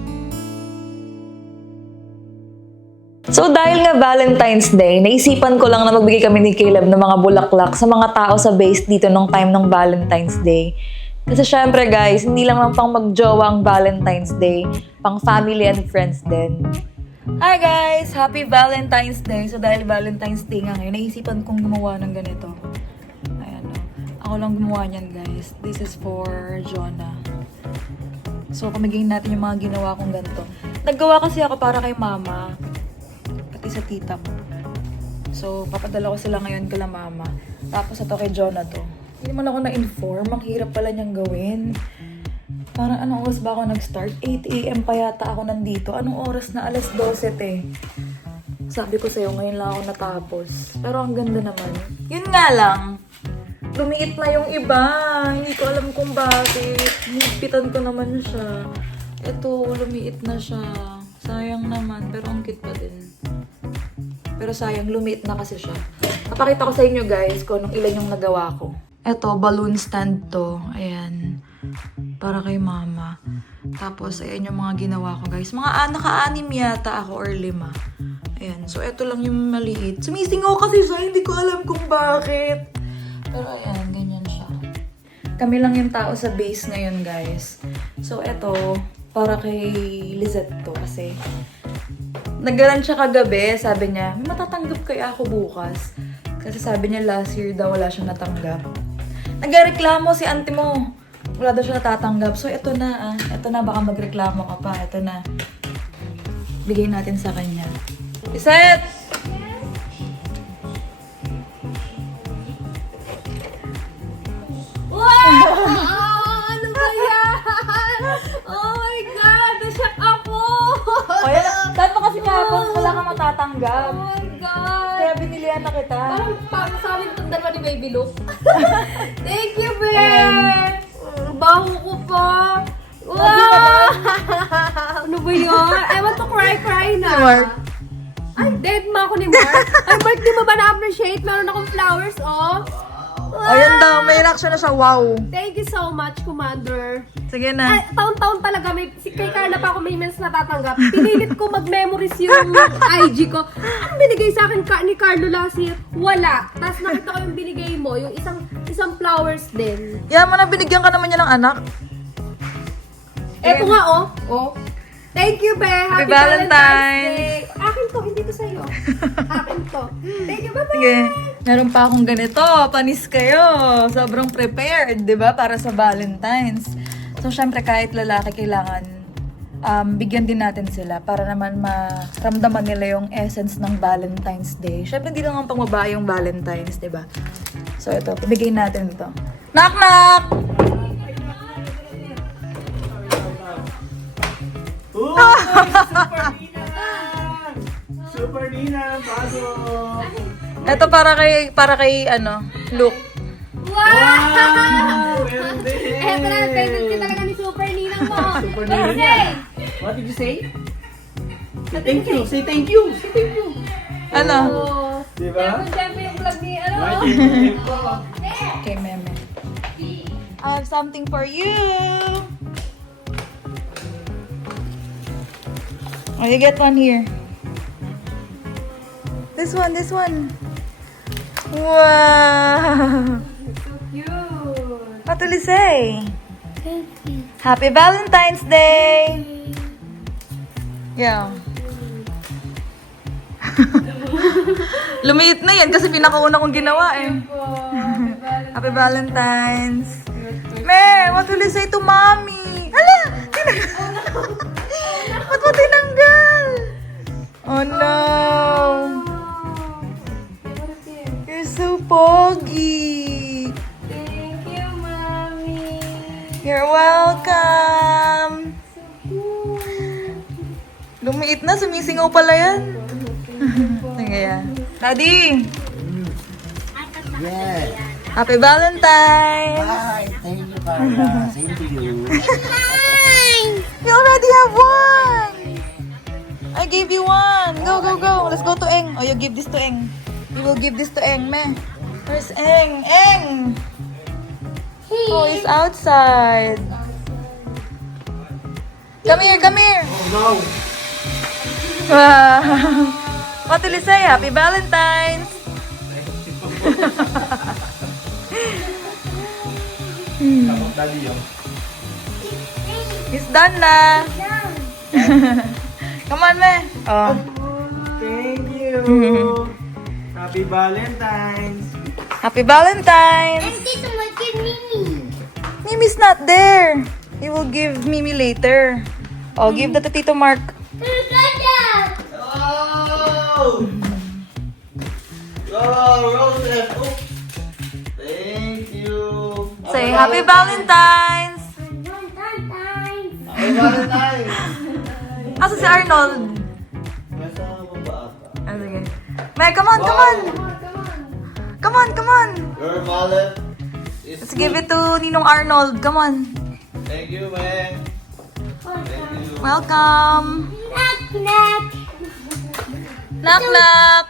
So dahil nga Valentine's Day, naisipan ko lang na magbigay kami ni Caleb ng mga bulaklak sa mga tao sa base dito nung time ng Valentine's Day. Kasi syempre guys, hindi lang pang magjowa ang Valentine's Day, pang family and friends din. Hi guys! Happy Valentine's Day! So dahil Valentine's Day nga ngayon, naisipan kong gumawa ng ganito. Ayan o. Ako lang gumawa niyan guys. This is for Jonah. So pamigay natin yung mga ginawa kong ganito. Naggawa kasi ako para kay mama. Pati sa tita ko. So papadala ko sila ngayon kala mama. Tapos ito kay Jonah to. Hindi man ako na-inform. Ang hirap pala niyang gawin. Parang anong oras ba ako nag-start? 8 a.m. pa yata ako nandito. Anong oras na? Alas 12 eh. Sabi ko sa'yo, ngayon lang ako natapos. Pero ang ganda naman. Yun nga lang, lumiit na yung iba. Hindi ko alam kung bakit. Hinipitan ko naman siya. Ito, lumiit na siya. Sayang naman, pero ang cute pa din. Pero sayang, lumiit na kasi siya. Papakita ko sa inyo guys kung anong ilan yung nagawa ko. Ito, balloon stand to. Ayan. Para kay mama. Tapos, ayan yung mga ginawa ko, guys. Mga naka-anim yata ako or 5. Ayan. So, ito lang yung maliit. Sumisingaw kasi siya. Hindi ko alam kung bakit. Pero, ayan. Ganyan siya. Kami lang yung tao sa base ngayon, guys. So, ito, para kay Lizette to. Kasi, naggalan siya kagabi. Sabi niya, may matatanggap kaya ako bukas. Kasi sabi niya, last year daw wala siyang natanggap. Nagreklamo si auntie mo. Wala daw siya natatanggap. So, ito na. Ito na. Baka magreklamo ka pa. Ito na. Bigay natin sa kanya. Iset! Wow! Ano ba yan? Oh my God! Nashock ako! O yan. Dahil pa kasi kapag wala kang matatanggap. Oh my God! Kaya binilihan na kita. Parang sa amin itong dalawa ni Baby Luke. Thank you, babe! Baho ko pa. Wow! Ano ba yun? I want to cry na. Mark. Ay, dead ma ako ni Mark. Ay, Mark, di mo ba na-appreciate? Meron akong flowers, oh. Ayan daw, may reaction na siya. Wow. Thank you so much, Commander. Sige na. Ay, taon-taon talaga, kay Carla pa ako may emails natatanggap. Pinilit ko mag-memories yung IG ko. Ang binigay sa akin ni Carlo last year, wala. Tapos nakita ko yung binigay mo, yung isang flowers din. Yan mo na, binigyan ka naman niya ng anak. Eto nga, oh. Thank you, Be. Happy Valentine's. Day. Akin to, hindi to sa'yo. Akin to. Thank you, bye-bye. Sige. Meron pa akong ganito. Panis kayo. Sobrang prepared, di ba? Para sa Valentine's. So, syempre, kahit lalaki, kailangan bigyan din natin sila para naman maramdaman nila yung essence ng Valentine's Day. Syempre, hindi lang ang pangbabae yung Valentine's, di ba? So, ito. Bigay natin ito. Knock, knock! Super Nina, pasok! Ito para kay Luke. Wow! Meron din! Eto na, favorite ko talaga ni Super Ninang mo. Super Nina. What did you say? Thank you. Say thank you. Say thank you. Ano? Diba? Siyempre yung vlog ni, Okay, meme. I have something for you. Oh, you get one here. This one. Wow. What will you say? Thank you. Happy Valentine's Day. Yeah. Lumiit na yan kasi pinakauna kong ginawa eh. Happy Valentine's. Me, what will you say to mommy? Hala! Ba't mo tinanggal? Oh no! You're so pogi! Thank you, Mommy. You're welcome! Lumiit na, sumisingaw pala yan. Sige yan. Daddy! Happy Valentine's! Bye. Thank you, Carla. Same to you. You already have one! I gave you one! Go! Let's go to Eng. Oh, you give this to Eng. You will give this to Eng, me. Where's Eng? Eng! Oh, he's outside. Come here! No. Wow. What will you say? Happy Valentine's! Daddy yun. He's done na! Come on, me! Oh. Thank you. Happy Valentine's. Happy Valentine's! Tito, give Mimi. Mimi's not there. He will give Mimi later. Oh, give that to Tito Mark. Oh! Oh, roses. Oh. Thank you. Say Happy Valentine's! Happy Valentine's. Asa si Arnold? Nasa baba ata. Ah, sige. May, come on! Come on! Your wallet is Let's give it to Ninong Arnold. Come on. Thank you, man. Thank you. Welcome. Knock, knock. Knock, knock.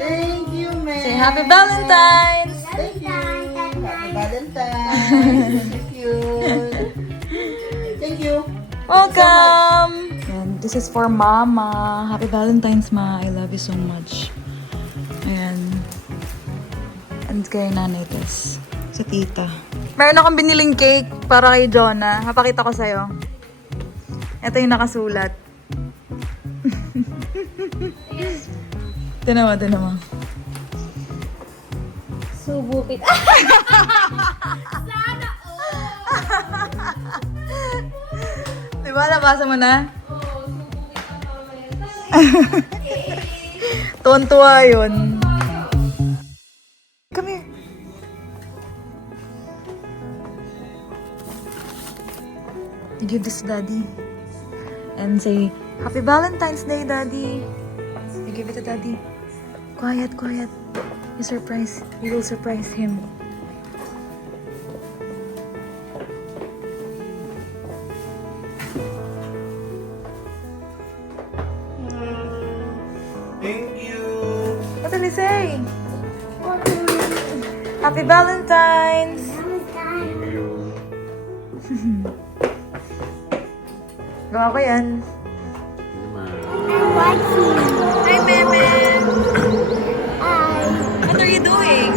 Thank you, man. Say Happy Valentine's. Thank you. Happy Valentine's. Thank you. Thank you. Welcome. And this is for Mama. Happy Valentine's, Ma. I love you so much. Ayan. And kay Nanay Tess. Sa tita. Meron akong biniling cake para kay Jonah. Mapakita ko sa'yo. Ito yung nakasulat. Tinan mo. Subukit. Diba? Nabasa mo na? Tuwan-tuwa yun. Come here. You give this to Daddy. And say, Happy Valentine's Day, Daddy. You give it to Daddy. Quiet. You surprise. You will surprise him. Happy Valentine's! Gawa ko yan. Hi, Meme! What are you doing?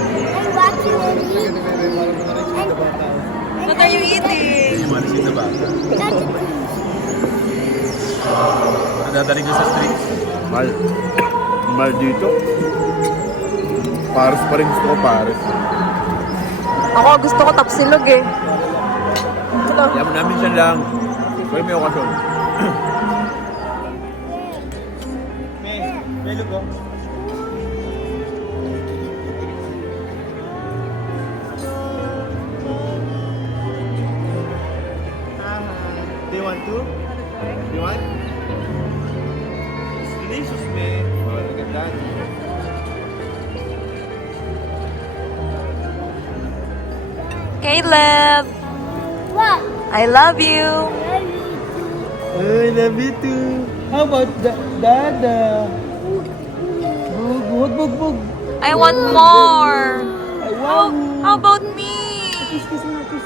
What are you eating? Nadadaling ko sa street. Mahal dito. Pares pa rin gusto ko, pares. Ako gusto ko tapsilog eh. Yaman namin siya lang. Pero may okasyon. May lugo. Do you want to? Do you want? It's delicious, man. Oh, look at that. Caleb! What? I love you! I love you too. How about Dada? Bug. I want more! How about me? Kiss mo, kiss.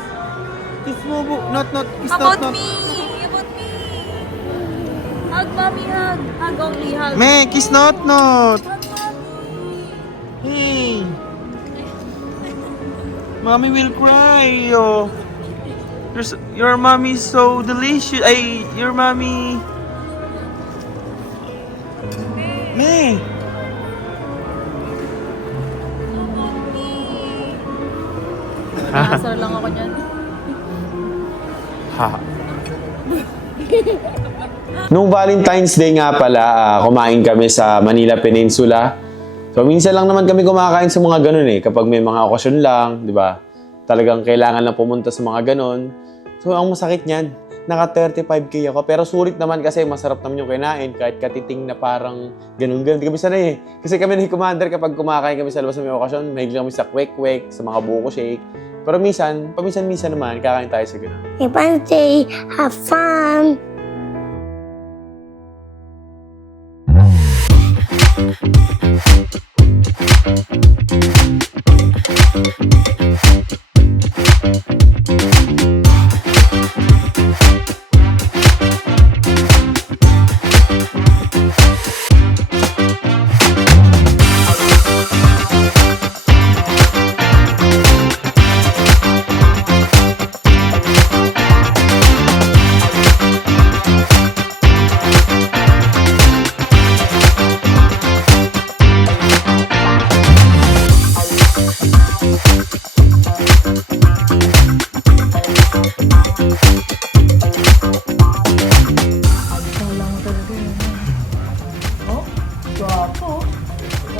Kiss mo, not, kiss How about not. me? How about me? Hug, mommy, hug. Hug only, hug. Me, kiss not. Hug, mommy. Hey. Mommy will cry. Oh. Your mommy is so delicious. Your mommy. Me. Nakasar lang ako niyan. Nung Valentine's Day nga pala, kumain kami sa Manila Peninsula. So, minsan lang naman kami kumakain sa mga ganun eh. Kapag may mga okasyon lang, di ba? Talagang kailangan lang pumunta sa mga ganun. So, ang masakit niyan, naka 35K ako. Pero sulit naman kasi masarap naman yung kinain kahit katiting na parang ganun-ganun. Di kami sanay eh. Kasi kami ni Commander kapag kumakain kami sa labas ng may okasyon, mahilig kami sa kwek-kwek, sa mga buko shake. Pero minsan, paminsan-minsan naman, kakain tayo sa ganun. Happy birthday! Have fun!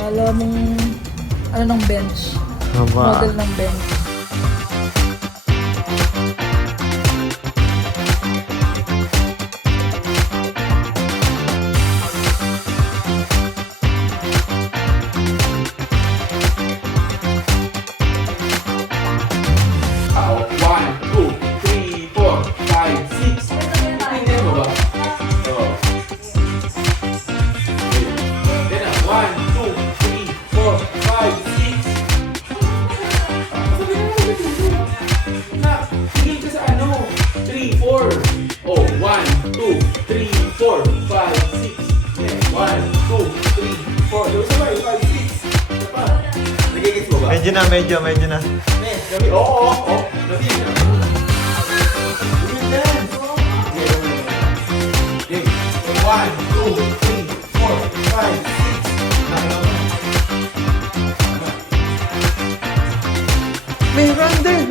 Kala mong ano ng bench. Model ng bench. Medyo na. Oo. One, two, three, four, five, six. May run there.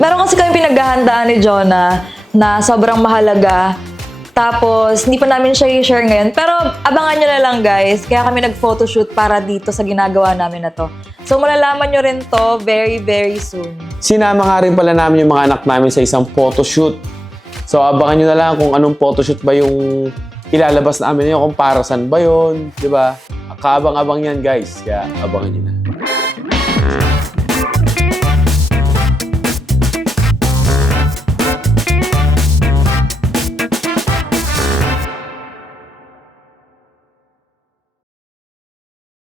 Meron kasi kami pinaghahandaan ni Jonah na sobrang mahalaga. Tapos, hindi pa namin siya i-share ngayon. Pero, abangan nyo na lang guys. Kaya kami nag-photoshoot para dito sa ginagawa namin na to. So, malalaman nyo rin to very, very soon. Sinama nga rin pala namin yung mga anak namin sa isang photoshoot. So abangan nyo na lang kung anong photoshoot ba yung ilalabas namin, yung kung para saan ba yun, di ba? Kaabang-abang yan guys, kaya abangan nyo na.